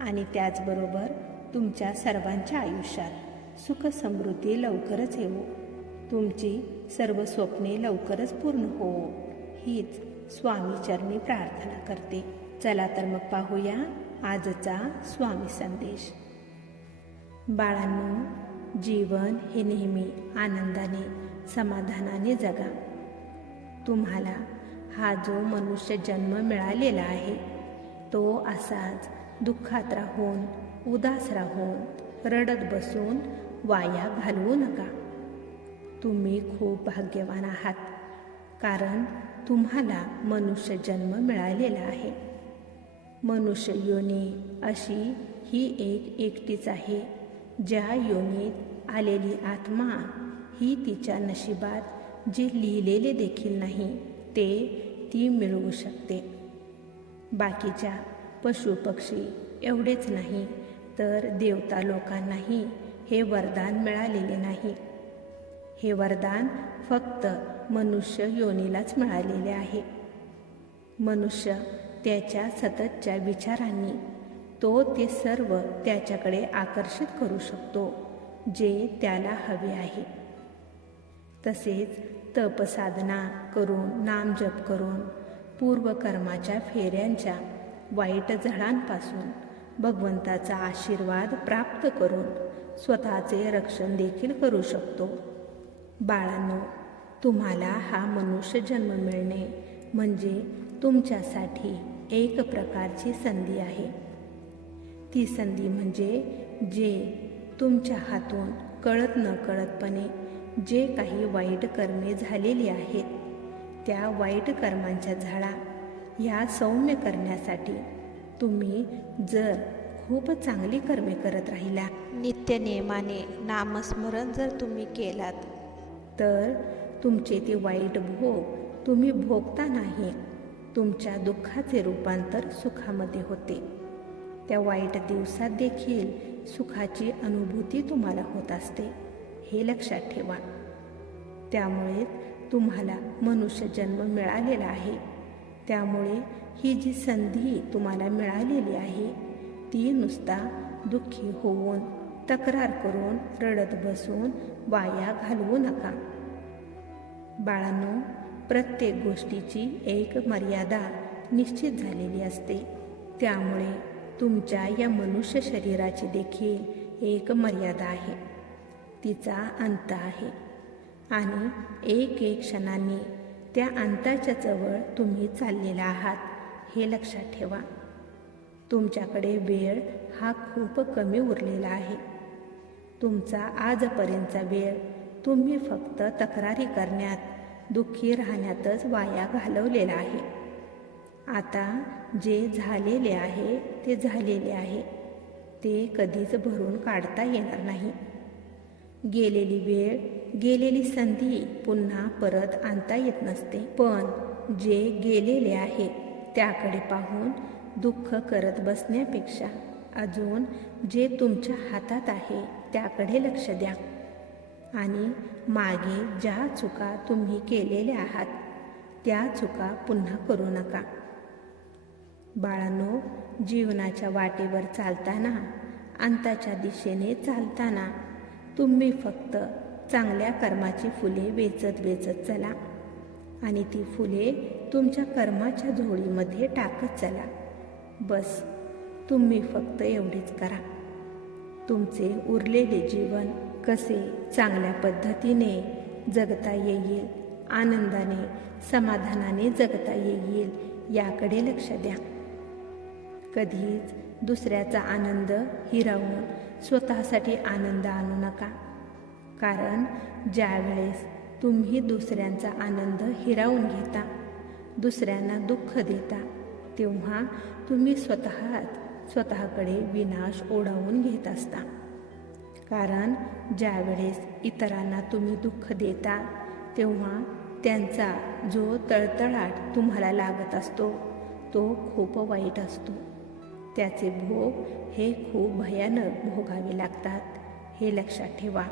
आणि त्याचबरोबर तुमच्या सर्वांच्या आयुष्यात सुख समृद्धी लवकरच येवो. तुमची सर्व स्वप्ने लवकरच पूर्ण हो हीच स्वामीचरणी प्रार्थना करते. चला तर मग पाहूया आजचा स्वामी संदेश. बाळांनो जीवन हे नेहमी आनंदाने समाधानाने जगा. तुम्हाला हा जो मनुष्य जन्म मिळालेला आहे तो असाच दुःखात राहून उदास राहून रडत बसून वाया घालवू नका. तुम्ही खूप भाग्यवान आहात कारण तुम्हाला मनुष्य जन्म मिळालेला आहे. मनुष्य योनी अशी ही एक एकटीच आहे ज्या योनीत आलेली आत्मा ही तिच्या नशिबात जे लिहिलेले देखील नाही ते ती मिळवू शकते. बाकीच्या पशुपक्षी एवढेच नाही तर देवता लोकांनाही हे वरदान मिळालेले नाही. हे वरदान फक्त मनुष्य योनीलाच मिळालेले आहे. मनुष्य त्याच्या सततच्या विचारांनी तो ते सर्व त्याच्याकडे आकर्षित करू शकतो जे त्याला हवे आहे. तसेच तपसाधना करून नामजप करून पूर्वकर्माच्या फेऱ्यांच्या वाईट झळांपासून भगवंताचा आशीर्वाद प्राप्त करून स्वतःचे रक्षण देखील करू शकतो. बाळांनो तुम्हाला हा मनुष्य जन्म मिळणे म्हणजे तुमच्यासाठी एक प्रकारची संधी आहे. ती संधी म्हणजे जे तुमच्या हातून कळत न कळतपणे जे काही वाईट कर्मे झालेली आहेत त्या वाईट कर्मांच्या झाडा ह्या सौम्य करण्यासाठी तुम्ही जर खूप चांगली कर्मे करत राहिला नित्यनियमाने नामस्मरण जर तुम्ही केलात. तर तुमचे ते वाईट भोग तुम्ही भोगता नाही. तुमच्या दुःखाचे रूपांतर सुखामध्ये होते. त्या वाईट दिवसात देखील सुखाची अनुभूती तुम्हाला होत असते हे लक्षात ठेवा. त्यामुळे तुम्हाला मनुष्य जन्म मिळालेला आहे. त्यामुळे ही जी संधी तुम्हाला मिळालेली आहे ती नुसता दुःखी होऊन तक्रार करून रडत बसून वाया घालवू नका. बाळांनो प्रत्येक गोष्टीची एक मर्यादा निश्चित झालेली असते. त्यामुळे तुमच्या या मनुष्य शरीराची देखील एक मर्यादा आहे. तिचा अंत आहे. आणि एक एक क्षणांनी त्या अंताच्या जवळ तुम्ही चाललेला आहात हे लक्षात ठेवा. तुमच्याकडे वेळ हा खूप कमी उरलेला आहे. तुमचा आजपर्यंतचा वेळ तुम्ही फक्त तक्रारी करण्यात दुःखी राहण्यातच वाया घालवलेला आहे. आता जे झालेले आहे ते झालेले आहे. ते कधीच भरून काढता येणार नाही. गेलेली वेळ गेलेली संधी पुन्हा परत आणता येत नसते. पण जे गेलेले आहे त्याकडे पाहून दुःख करत बसण्यापेक्षा अजून जे तुमच्या हातात आहे त्याकडे लक्ष द्या. आणि मागे ज्या चुका तुम्ही केलेल्या आहात त्या चुका पुन्हा करू नका. बाळांनो जीवनाच्या वाटेवर चालताना अंताच्या दिशेने चालताना तुम्ही फक्त चांगल्या कर्माची फुले वेचत वेचत चला. आणि ती फुले तुमच्या कर्माच्या झोळीमध्ये टाकत चला. बस तुम्ही फक्त एवढेच करा. तुमचे उरलेले जीवन कसे चांगल्या पद्धतीने जगता येईल आनंदाने समाधानाने जगता येईल याकडे लक्ष द्या. कधीच दुसऱ्याचा आनंद हिरावून स्वतःसाठी आनंद आणू नका. कारण ज्यावेळेस तुम्ही दुसऱ्यांचा आनंद हिरावून घेता दुसऱ्यांना दुःख देता तेव्हा तुम्ही स्वतःच स्वतःकडे विनाश ओढावून घेत असता. कारण ज्यावेळेस इतरांना तुम्ही दुःख देता तेव्हा त्यांचा जो तळतळाट तुम्हाला लागत असतो तो खूप वाईट असतो. त्याचे भोग हे खूप भयानक भोगावे लागतात हे लक्षात ठेवा.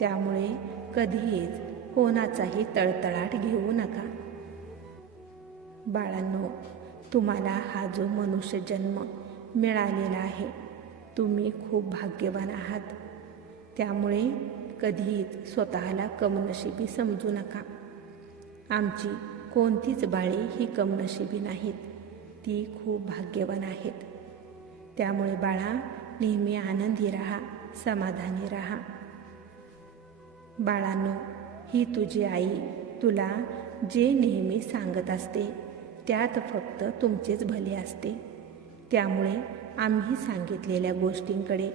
त्यामुळे कधीच कोणाचाही तळतळाट घेऊ नका. बाळांनो तुम्हाला हा जो मनुष्य जन्म मिळालेला आहे तुम्ही खूप भाग्यवान आहात. त्यामुळे कधीच स्वतःला कमनशिबी समजू नका. आमची कोणतीच बाळे ही कमनशिबी नाहीत ती खूप भाग्यवान आहेत. त्यामुळे बाळा नेहमी आनंदी राहा समाधानी राहा. बाळांनो ही तुझी आई तुला जे नेहमी सांगत असते त्यात फक्त तुमचेच भले असते. त्यामुळे आम्ही सांगितलेल्या गोष्टींकडे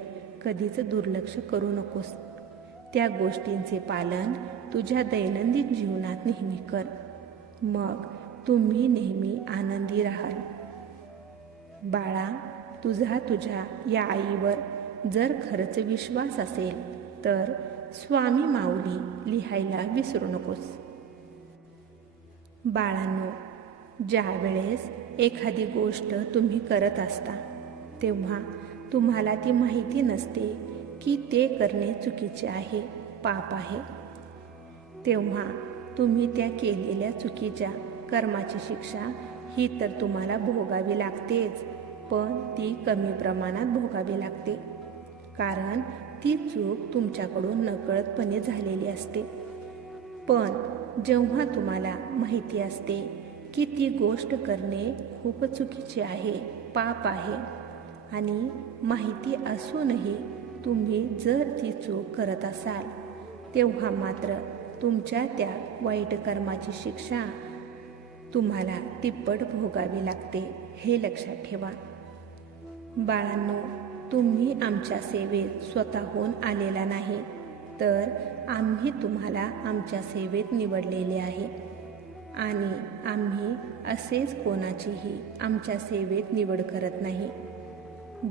कधीच दुर्लक्ष करू नकोस. त्या गोष्टींचे पालन तुझ्या दैनंदिन जीवनात नेहमी कर. मग तुम्ही नेहमी आनंदी राहाल. बाळा तुझा तुझ्या या आईवर जर खरंच विश्वास असेल तर स्वामी माऊली लिहायला विसरू नकोस. बाळांनो ज्या वेळेस एखादी गोष्ट तुम्ही करत असता तेव्हा तुम्हाला ती माहिती नसते की ते करणे चुकीचे आहे पाप आहे. तेव्हा तुम्ही त्या केलेल्या चुकीच्या कर्माची शिक्षा ही तर तुम्हाला भोगावी लागतेच पण ती कमी प्रमाणात भोगावी लागते. कारण ती चूक तुमच्याकडून नकळतपणे झालेली असते. पण जेव्हा तुम्हाला माहिती असते की ती गोष्ट करणे खूप चुकीचे आहे पाप आहे आणि माहिती असूनही तुम्ही जर ती चूक करत असाल तेव्हा मात्र तुमच्या त्या वाईट कर्माची शिक्षा तुम्हाला तिप्पट भोगावी लागते हे लक्षात ठेवा. बाळांनो तुम्ही आमच्या सेवेत स्वतःहून आलेला नाही तर आम्ही तुम्हाला आमच्या सेवेत निवडलेले आहे. आणि आम्ही असेच कोणाचीही आमच्या सेवेत निवड करत नाही.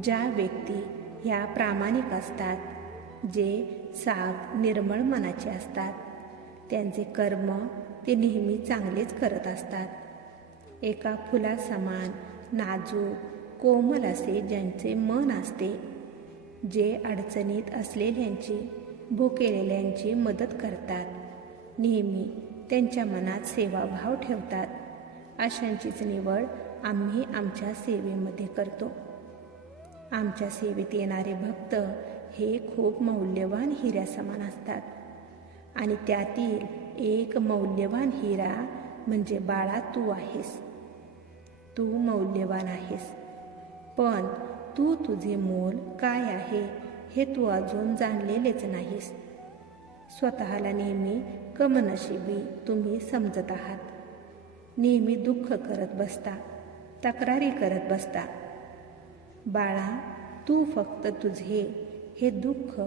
ज्या व्यक्ती ह्या प्रामाणिक असतात जे साफ निर्मळ मनाचे असतात त्यांचे कर्म ते नेहमी चांगलेच करत असतात. एका फुलासमान नाजूक कोमल असे ज्यांचे मन असते जे अडचणीत असलेल्यांची भुकेलेल्यांची मदत करतात. नेहमी त्यांच्या मनात सेवाभाव ठेवतात. अशांचीच निवड आम्ही आमच्या सेवेमध्ये करतो. आमच्या सेवेत येणारे भक्त हे खूप मौल्यवान हिऱ्या समान असतात. आणि त्यातील एक मौल्यवान हिरा म्हणजे बाळा तू आहेस. तू मौल्यवान आहेस. पण तू तुझे मोल काय आहे हे तू अजून जाणलेलेच नाहीस. स्वतःला नेहमी कमनशिबी तुम्ही समजत आहात. नेहमी दुःख करत बसता तक्रारी करत बसता. बाळा तू फक्त तुझे हे दुःख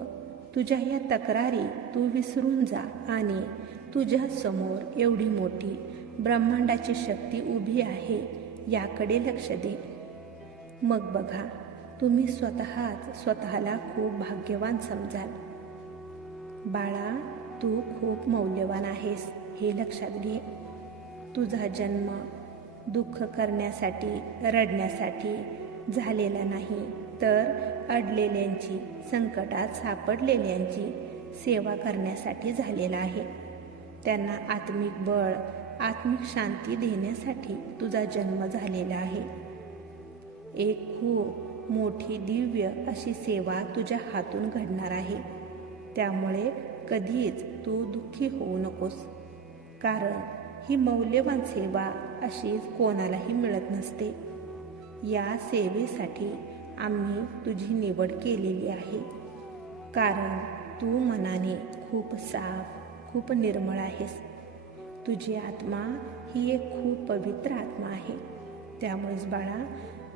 तुझ्या या तक्रारी तू विसरून जा आणि तुझ्या समोर एवढी मोठी ब्रह्मांडाची शक्ती उभी आहे याकडे लक्ष दे. मग बघा तुम्ही स्वतःच स्वतःला खूप भाग्यवान समजाल. बाळा तू खूप मौल्यवान आहेस हे लक्षात घे. तुझा जन्म दुःख करण्यासाठी रडण्यासाठी झालेला नाही तर अडलेल्यांची संकटात सापडलेल्यांची सेवा करण्यासाठी झालेला आहे. त्यांना आत्मिक बळ आत्मिक शांती देण्यासाठी तुझा जन्म झालेला आहे. एक खूप मोठी दिव्य अशी सेवा तुझ्या हातून घडणार आहे. त्यामुळे कधीच तू दुःखी होऊ नकोस. कारण ही मौल्यवान सेवा अशी कोणालाही मिळत नसते. या सेवेसाठी आम्ही तुझी निवड केलेली आहे. कारण तू मनाने खूप साफ खूप निर्मळ आहेस. तुझी आत्मा ही एक खूप पवित्र आत्मा आहे. त्यामुळेच बाळा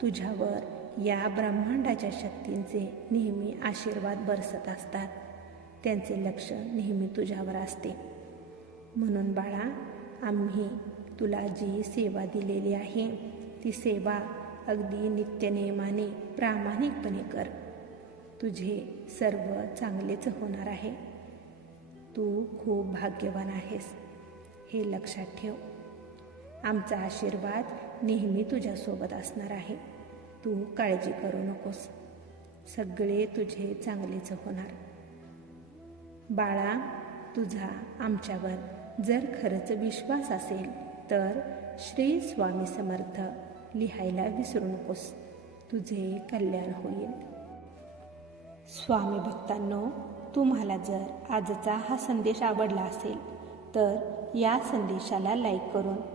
तुझ्यावर या ब्रह्मांडाच्या शक्तींचे नेहमी आशीर्वाद बरसत असतात. त्यांचे लक्ष नेहमी तुझ्यावर असते. म्हणून बाळा आम्ही तुला जी सेवा दिलेली आहे ती सेवा अगदी नित्यनियमाने प्रामाणिकपणे कर. तुझे सर्व चांगलेच होणार आहे. तू खूप भाग्यवान आहेस. हे लक्षात ठेव. आमचा आशीर्वाद नेहमी तुझ्यासोबत असणार आहे. तू काळजी करू नकोस. सगळे तुझे चांगलेच होणार. बाळा तुझा आमच्यावर जर खरंच विश्वास असेल तर श्री स्वामी समर्थ लिहायला विसरू नकोस. तुझे कल्याण होईल. स्वामी भक्तांनो तुम्हाला जर आजचा हा संदेश आवडला असेल तर या संदेशाला लाईक करून